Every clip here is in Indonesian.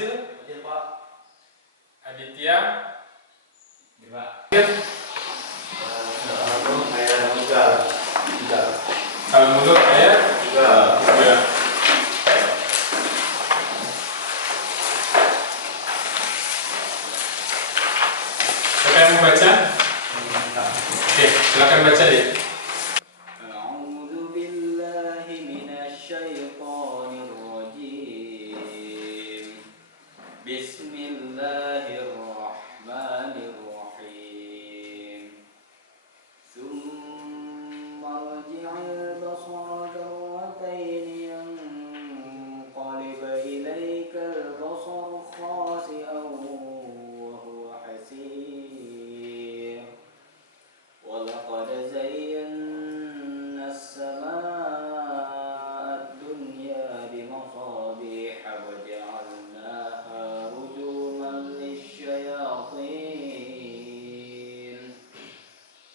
Fazil, Pak. Aditya, Pak. Al-Muluk ayat 3. Siapa yang mau baca? Oke, silakan baca deh. A'udzu billahi minasyaitonir rajim. Bismillahirrahmanirrahim. Tsumma rji'il basara karratayn yanqalib ilaykal basaru khasi'an wa huwa hasir. وَلَقَدْ زَيَّنَّا السَّمَاءَ الدُّنْيَا بِمَصَابِيحَ وَجَعَلْنَاهَا رُجُومًا لِلشَّيَاطِينِ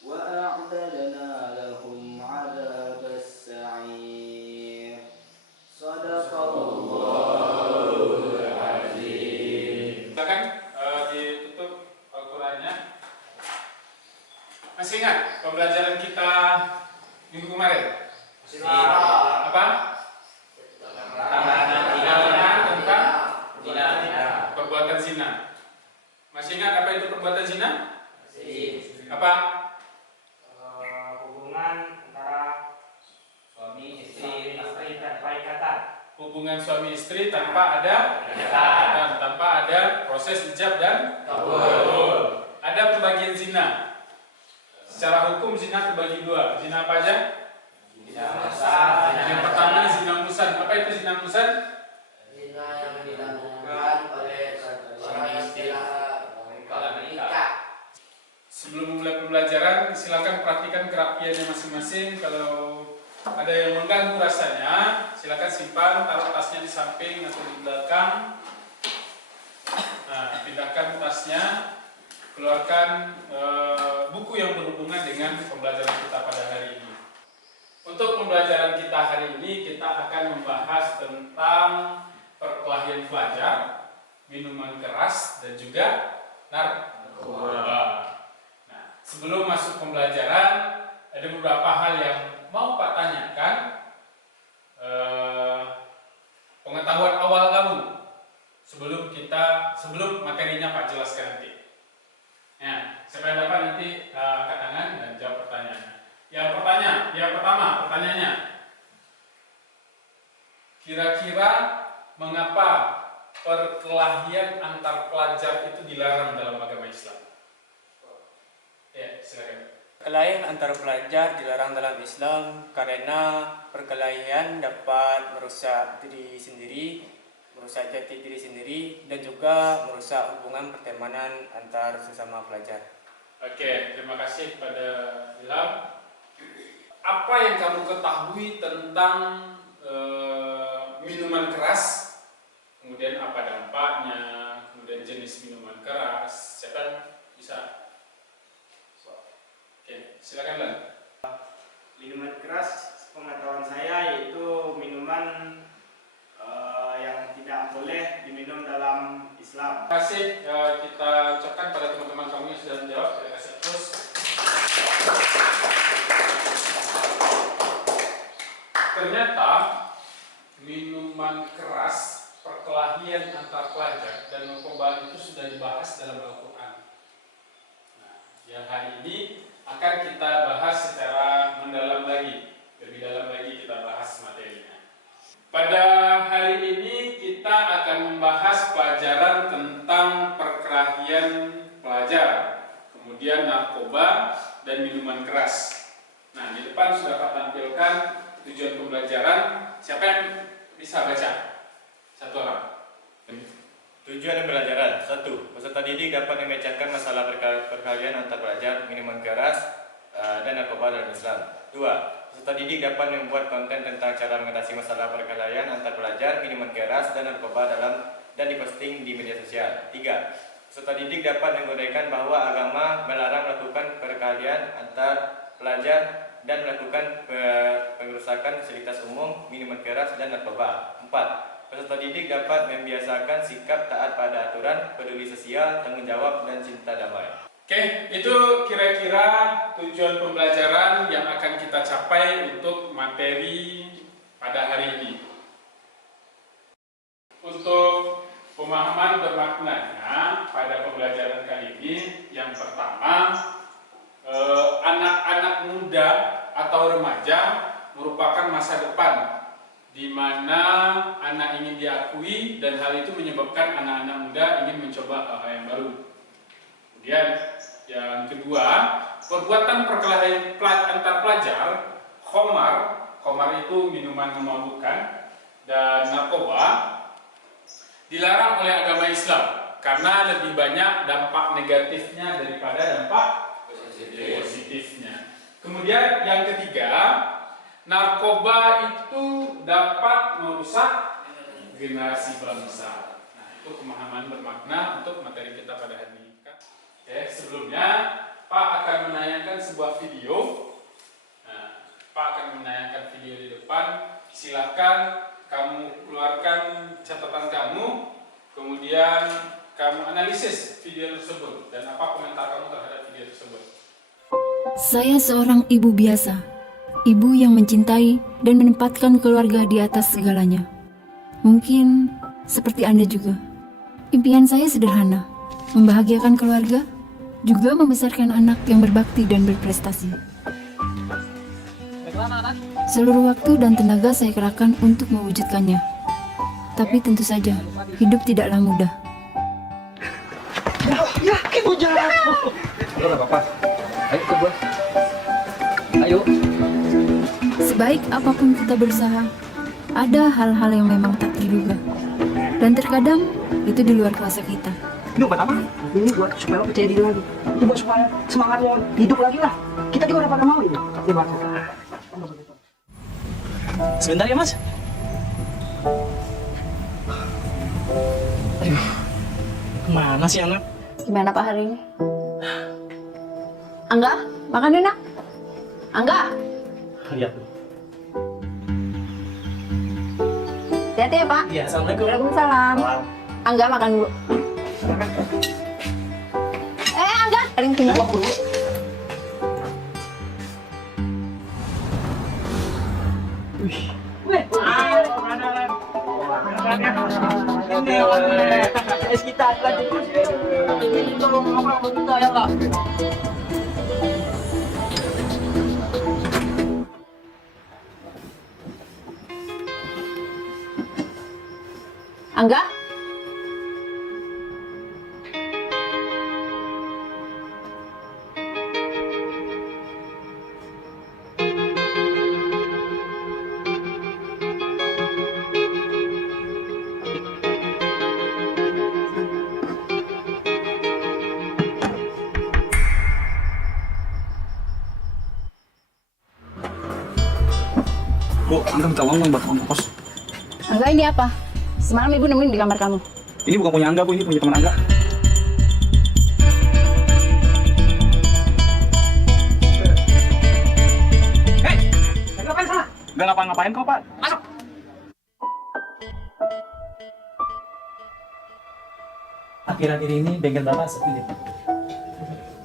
وَأَعْتَدْنَا لَهُمْ عَذَابَ السَّعِيرِ. Shadaqallahul Azim. Silakan ditutup Al-Qur'annya. Masih ingat pembelajaran kita minggu kemarin? Apa? Larangan tentang perbuatan zina. Masih ingat apa itu perbuatan zina? Apa? Hubungan antara suami istri tanpa ikatan. Hubungan suami istri tanpa ada ikatan, tanpa ada proses ijab dan kabul. Ada pembagian zina. Secara hukum zina terbagi dua. Zina apa aja? Yang pertama zina musan. Apa itu zina musan? Zina yang dilakukan oleh orang yang telah menikah. Sebelum mulai pembelajaran, silakan perhatikan kerapiannya masing-masing. Kalau ada yang mengganggu rasanya, silakan simpan, taruh tasnya di samping atau di belakang. Nah, pindahkan tasnya, keluarkan buku yang berhubungan dengan pembelajaran kita pada hari ini. Untuk pembelajaran kita hari ini, kita akan membahas tentang perkelahian pelajar, minuman keras, dan juga narkoba. Nah, sebelum masuk pembelajaran, ada beberapa hal yang mau Pak tanyakan. Pengetahuan awal kamu sebelum materinya Pak jelaskan nanti. Ya, siapa yang dapat nanti angkat tangan dan jawab pertanyaannya. Yang pertama pertanyaannya, kira-kira mengapa perkelahian antar pelajar itu dilarang dalam agama Islam? Ya, silakan. Perkelahian antar pelajar dilarang dalam Islam karena perkelahian dapat merusak diri sendiri, merusak jati diri sendiri, dan juga merusak hubungan pertemanan antar sesama pelajar. Oke, terima kasih pada Ilham. Apa yang kamu ketahui tentang minuman keras? Kemudian apa dampaknya? Kemudian jenis minuman keras? Siapa bisa? Oke, silakan Lan. Minuman keras, pengetahuan saya yaitu minuman yang tidak boleh diminum dalam Islam. Terima kasih kita ucapkan pada teman-teman kami yang sudah menjawab. Terima kasih terus. Ternyata minuman keras, perkelahian antar pelajar dan narkoba itu sudah dibahas dalam Al-Quran. Nah, yang hari ini akan kita bahas secara mendalam lagi, lebih dalam lagi kita bahas materinya. Pada hari ini kita akan membahas pelajaran tentang perkelahian pelajar, kemudian narkoba dan minuman keras. Nah, di depan sudah Pak tampilkan tujuan pembelajaran. Siapa yang bisa baca? Satu orang. Tujuan pembelajaran 1. Peserta didik dapat memecahkan masalah perkelahian antar pelajar, minuman keras, dan narkoba dalam Islam. 2. Peserta didik dapat membuat konten tentang cara mengatasi masalah perkelahian antar pelajar, minuman keras, dan narkoba dan diposting di media sosial. 3. Peserta didik dapat menguraikan bahwa agama melarang melakukan perkelahian antar pelajar dan melakukan pengerusakan fasilitas umum, minuman keras, dan narkoba. 4. Peserta didik dapat membiasakan sikap taat pada aturan, peduli sosial, tanggung jawab, dan cinta damai. Oke, itu kira-kira tujuan pembelajaran yang akan kita capai untuk materi pada hari ini. Untuk pemahaman bermaknanya pada pembelajaran kali ini, yang pertama, anak-anak muda atau remaja merupakan masa depan di mana anak ingin diakui dan hal itu menyebabkan anak-anak muda ingin mencoba hal-hal yang baru. Kemudian yang kedua, perbuatan perkelahian antar pelajar, khamar itu minuman memabukkan, dan narkoba dilarang oleh agama Islam karena lebih banyak dampak negatifnya daripada dampak positifnya. Kemudian yang ketiga, narkoba itu dapat merusak generasi bangsa. Nah, itu pemahaman bermakna untuk materi kita pada hari ini. Oke, sebelumnya Pak akan menayangkan sebuah video. Nah, Pak akan menayangkan video di depan. Silakan kamu keluarkan catatan kamu, kemudian kamu analisis video tersebut dan apa komentar kamu terhadap video tersebut. Saya seorang ibu biasa, ibu yang mencintai dan menempatkan keluarga di atas segalanya. Mungkin seperti Anda juga. Impian saya sederhana, membahagiakan keluarga, juga membesarkan anak yang berbakti dan berprestasi. Seluruh waktu dan tenaga saya kerahkan untuk mewujudkannya. Tapi tentu saja, hidup tidaklah mudah. Ayo. Sebaik apapun kita berusaha, ada hal-hal yang memang tak terduga. Dan terkadang itu di luar kuasa kita. Ini buat apa? Ini buat supaya lo percaya diri lagi. Itu buat supaya semangat lo hidup lagi lah. Kita juga udah pada mau ini. Sebentar ya, Mas. Aduh, kemana sih anak? Gimana Pak hari ini? Angga, makan dulu nak. Angga, Lihat. hati-hati ya Pak. Iya, assalamualaikum. Waalaikumsalam. Angga makan dulu. Angga, paling tinggi. Angga? Bu, Anda minta uang buat ongkos. Angga, ini apa? Semalam ibu nemuin di kamar kamu. Ini bukan punya Angga, Bu. Ini punya teman Angga. Hei! Lagi ngapain sana? Nggak ngapa-ngapain kok, Pak. Masuk! Akhir-akhir ini bengkel Bapak sepi deh.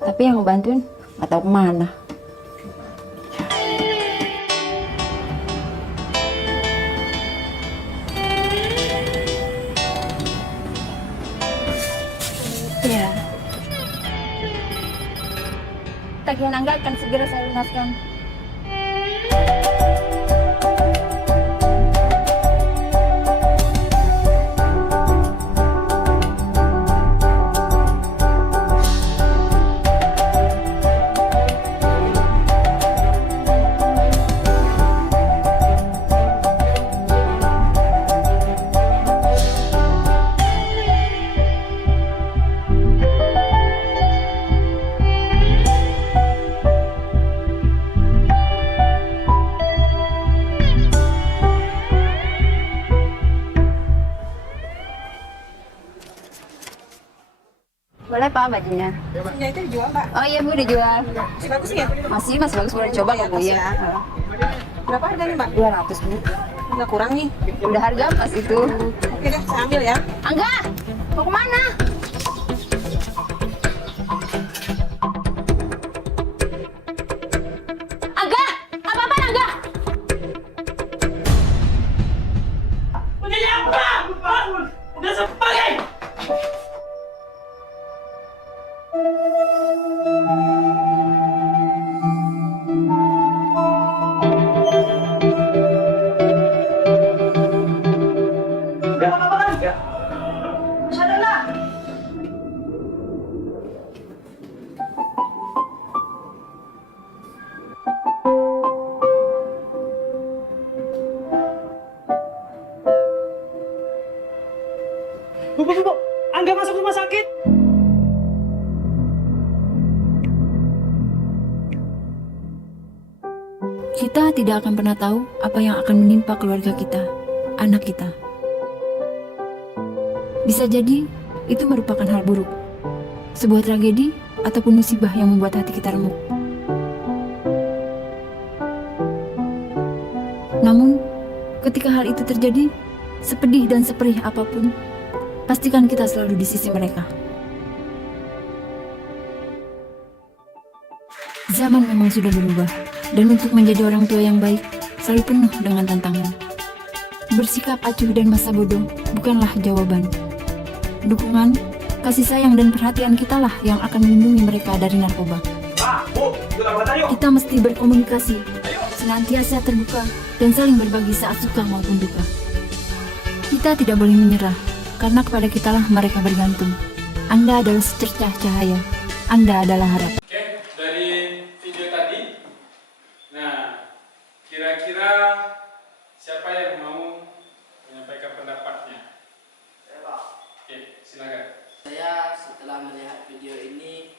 Tapi yang mau bantuin nggak tahu kemana. Ya. Tagihan Angga akan segera saya lunaskan. Boleh Pak bajunya? Ya itu dijual Mbak. Oh iya Bu, dijual. Masih bagus ya? Masih bagus, boleh coba kok Bu ya. Berapa harganya Mbak? 200 Bu. Nggak kurang nih. Udah harga pas itu. Oke deh, saya ambil ya. Angga, mau kemana? Angga, apa-apaan Angga? Begini apa? Udah sebagai. Udah apa-apa kan? Ya. Sadarlah. Bu, Angga masuk rumah sakit. Kita tidak akan pernah tahu apa yang akan menimpa keluarga kita, anak kita. Bisa jadi itu merupakan hal buruk, sebuah tragedi ataupun musibah yang membuat hati kita remuk. Namun, ketika hal itu terjadi, sepedih dan seperih apapun, pastikan kita selalu di sisi mereka. Zaman memang sudah berubah, dan untuk menjadi orang tua yang baik, selalu penuh dengan tantangan. Bersikap acuh dan masa bodoh bukanlah jawaban. Dukungan, kasih sayang dan perhatian kitalah yang akan melindungi mereka dari narkoba. Kita mesti berkomunikasi, senantiasa terbuka, dan saling berbagi saat suka maupun duka. Kita tidak boleh menyerah, karena kepada kitalah mereka bergantung. Anda adalah secercah cahaya, Anda adalah harapan. Oke, dari video tadi, nah kira-kira siapa yang mau menyampaikan pendapatnya? Oke, silakan. Saya setelah melihat video ini,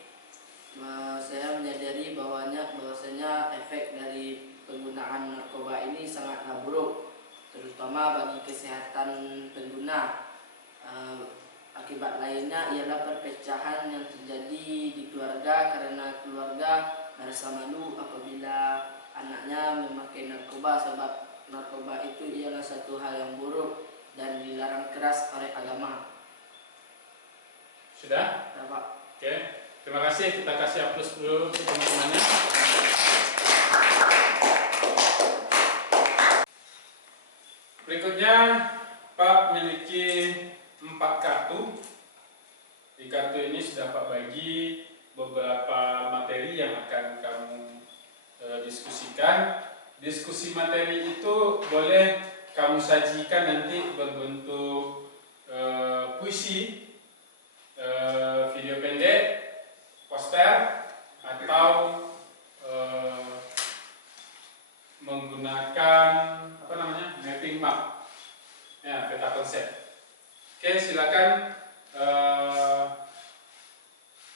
saya menyadari bahwasanya efek dari penggunaan narkoba ini sangatlah buruk, terutama bagi kesehatan pengguna. Akibat lainnya ialah perpecahan yang terjadi di keluarga karena keluarga merasa malu apabila anaknya memakai narkoba, sebab narkoba itu ialah satu hal yang buruk dan dilarang keras oleh agama. Sudah? Ya, Pak. Oke, terima kasih. Kita kasih aplaus dulu untuk teman-temannya. Berikutnya, Pak memiliki 4 kartu. Di kartu ini sudah Pak bagi beberapa materi yang akan kamu diskusikan. Diskusi materi itu boleh kamu sajikan nanti berbentuk puisi, video pendek, poster, atau menggunakan mapping map, ya, peta konsep. Oke, silakan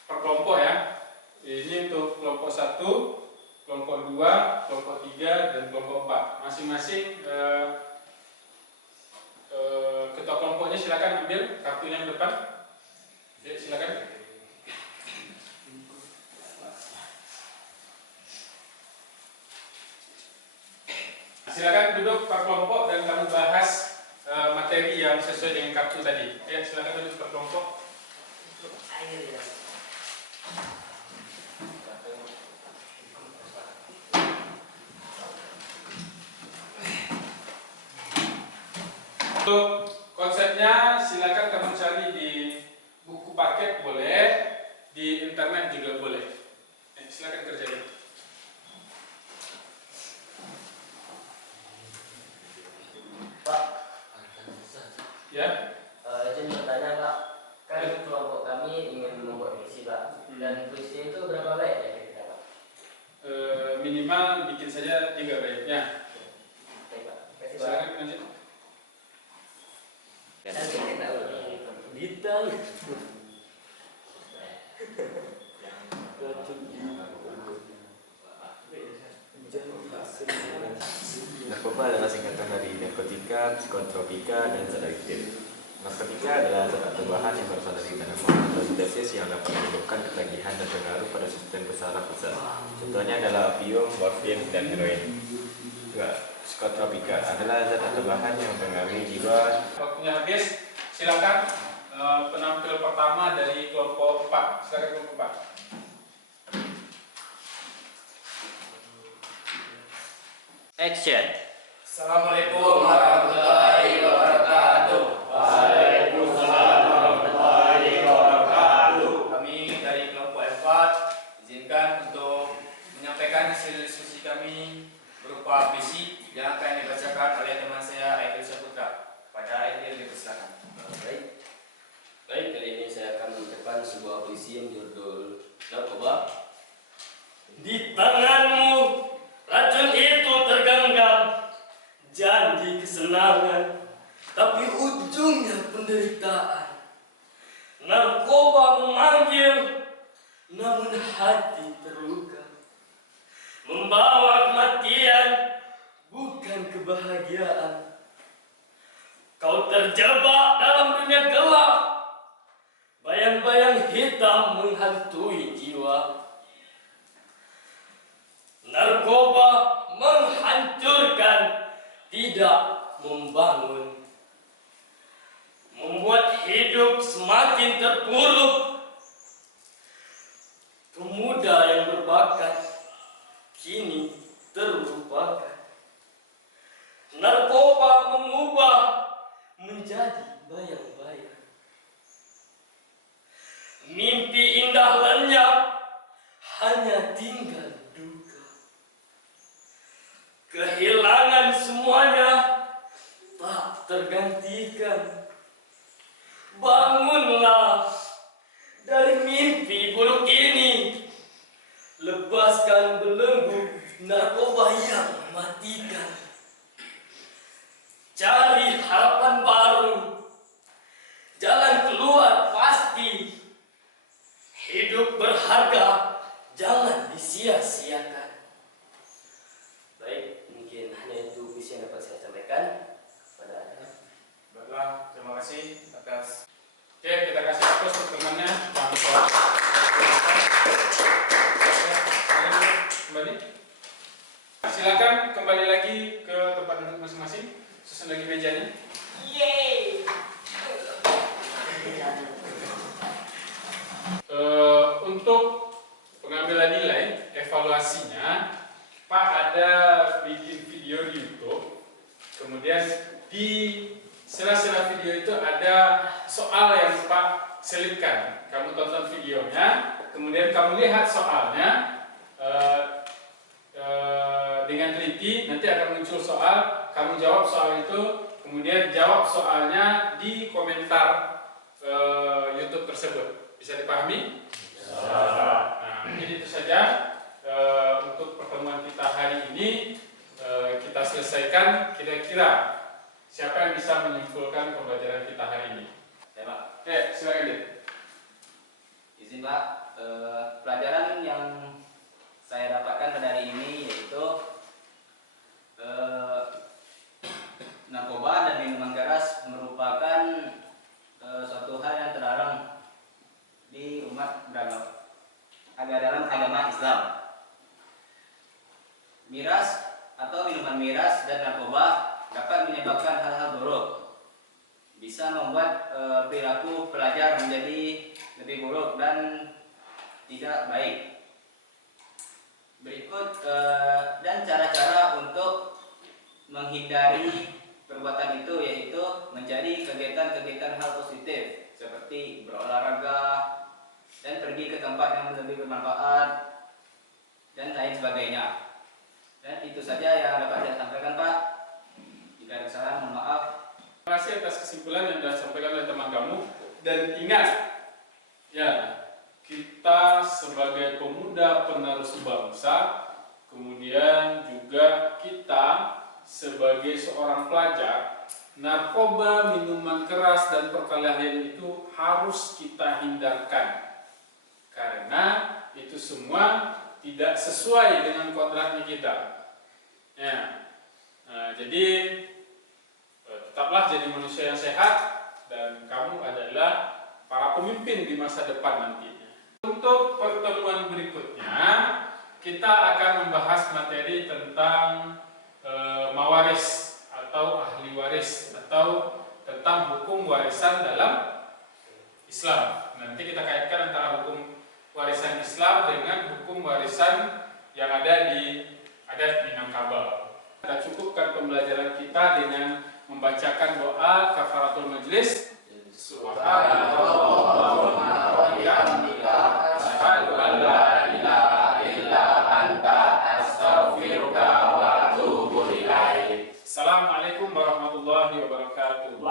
per kelompok ya. Ini untuk kelompok 1, kelompok 2, kelompok 3, dan kelompok 4. Masing-masing ketua kelompoknya silakan ambil kartu yang depan. Ya, silakan. Silakan duduk per kelompok dan kamu bahas materi yang sesuai dengan kartu tadi. Ya, silakan duduk per kelompok. Untuk konsepnya silakan kamu cari di buku paket boleh, di internet juga boleh. Silakan kerjain. Pak, Ya. izin bertanya Pak, kan kelompok kami ingin membuat puisi Pak, dan puisi itu berapa bait ya kira-kira Pak? Minimal bikin saja 3 baitnya. Oke Pak, kasih Pak. Silakan lanjut. Narkoba adalah singkatan dari narkotika, psikotropika, dan zat adiktif. Narkotika adalah zat atau bahan yang berasal dari tanaman atau sintesis yang dapat menyebabkan ketagihan dan pengaruh pada sistem saraf pusat. Contohnya adalah opium, morfin, dan heroin. Enggak. psikotropika adalah zat atau bahan yang mempengaruhi jiwa. Waktunya habis, silakan penampil pertama dari kelompok 4. Silakan kelompok 4. Action. Assalamualaikum warahmatullahi wabarakatuh. Waalaikumsalam warahmatullahi wabarakatuh. Kami dari kelompok 4 izinkan untuk menyampaikan hasil diskusi kami berupa puisi yang akan dibacakan oleh teman saya Aidil Saputra. Pada Aidil dipersilakan. Baik. Baik, kali ini saya akan membacakan sebuah puisi yang berjudul Narkoba. Di tanganmu racun itu tergenggam, janji kesenangan, tapi ujungnya penderitaan. Narkoba memanggil, namun hati terluka. Membawa kematian, bukan kebahagiaan. Kau terjebak dalam dunia gelap, bayang-bayang hitam menghantui jiwa. Narkoba menghancurkan, tidak membangun, membuat hidup semakin terpuruk. Pemuda yang berbakat kini terlupakan. Narkoba mengubah menjadi bayang-bayang. Mimpi indah lenyap, hanya tinggal duka. Kehilangan semuanya tak tergantikan. Bangunlah dari mimpi buruk ini. Lepaskan belenggu narkoba yang mematikan. Cari harapan baru. Jalan keluar pasti. Hidup berharga, jangan disia-siakan. Baik, mungkin hanya itu puisi yang dapat saya sampaikan kepada Anda. Baiklah, terima kasih atas. Oke, kita kasih aplaus untuk temannya. Mantap. Kembali. Silakan kembali lagi ke tempat duduk masing-masing. Susun lagi mejanya. Yeay! Untuk pengambilan nilai, evaluasinya, Pak ada bikin video di YouTube. Kemudian di sela-sela video itu ada soal yang Pak selipkan. Kamu tonton videonya, kemudian kamu lihat soalnya dengan teliti. Nanti akan muncul soal, kamu jawab soal itu, kemudian jawab soalnya di komentar YouTube tersebut. Bisa dipahami? Nah, mungkin itu saja untuk pertemuan kita hari ini. Kita selesaikan. Kira-kira siapa yang bisa menyimpulkan pembelajaran kita hari ini? Ya, Pak. Silakan Dit. Izin Pak, pelajaran yang saya dapatkan pada hari ini yaitu narkoba dan minuman keras merupakan suatu hal yang terlarang di umat beragama dalam agama Islam. Miras atau minuman miras dan narkoba dapat menyebabkan hal-hal buruk. Bisa membuat perilaku pelajar menjadi lebih buruk dan tidak baik. Berikut dan cara-cara untuk menghindari perbuatan itu yaitu menjadi kegiatan-kegiatan hal positif seperti berolahraga dan pergi ke tempat yang lebih bermanfaat dan lain sebagainya. Dan itu saja yang dapat saya sampaikan, Pak. Jika ada kesalahan, mohon maaf. Terima kasih atas kesimpulan yang sudah disampaikan oleh teman kamu. Dan ingat, ya, kita sebagai pemuda penerus bangsa, kemudian juga kita sebagai seorang pelajar, narkoba, minuman keras, dan perkelahian itu harus kita hindarkan. Karena itu semua tidak sesuai dengan kodratnya kita. Ya. Nah, jadi tetaplah jadi manusia yang sehat dan kamu adalah para pemimpin di masa depan nantinya. Untuk pertemuan berikutnya kita akan membahas materi tentang mawaris atau ahli waris atau tentang hukum warisan dalam Islam. Nanti kita kaitkan antara hukum warisan Islam dengan hukum warisan yang ada di adat Minangkabau. Kita cukupkan pembelajaran kita dengan membacakan doa kafaratul majlis. Subhanallah wa bihamdika asyhadu an la ilaha illa anta astaghfiruka wa atubu ilaik. Assalamualaikum warahmatullahi wabarakatuh.